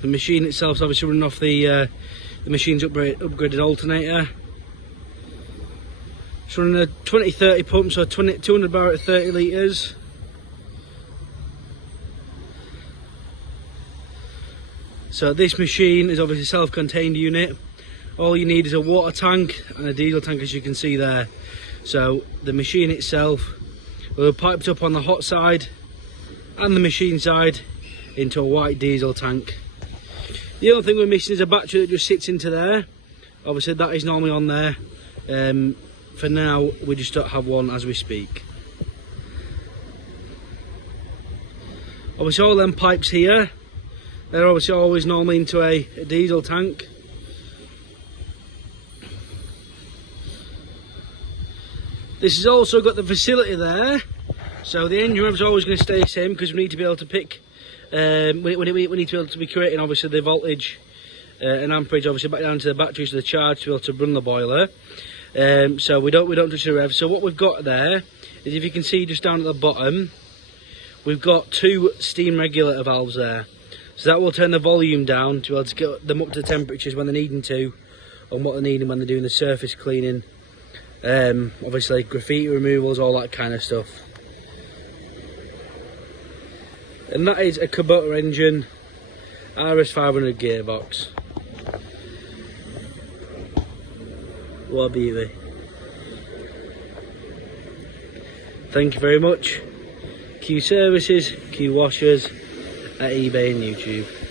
The machine itself is obviously running off the machine's upgraded alternator. It's running a 20-30 pump, so 200 bar at 30 litres. So this machine is obviously a self-contained unit. All you need is a water tank and a diesel tank, as you can see there. So the machine itself will be piped up on the hot side and the machine side into a white diesel tank. The only thing we're missing is a battery that just sits into there. Obviously that is normally on there. For now we just don't have one as we speak. Obviously all them pipes here, they're obviously always normally into a diesel tank. This has also got the facility there, so the engine rev is always going to stay the same, because we need to be able to pick, we need to be able to be creating obviously the voltage and amperage obviously back down to the batteries to the charge to be able to run the boiler. So we don't touch the rev. So what we've got there is, if you can see just down at the bottom, we've got 2 steam regulator valves there. So that will turn the volume down to be able to get them up to the temperatures when they're needing to, and what they're needing when they're doing the surface cleaning. Obviously graffiti removals, all that kind of stuff. And that is a Kubota engine, RS500 gearbox. What a beauty. Thank you very much. Q Services, Q Washers at eBay and YouTube.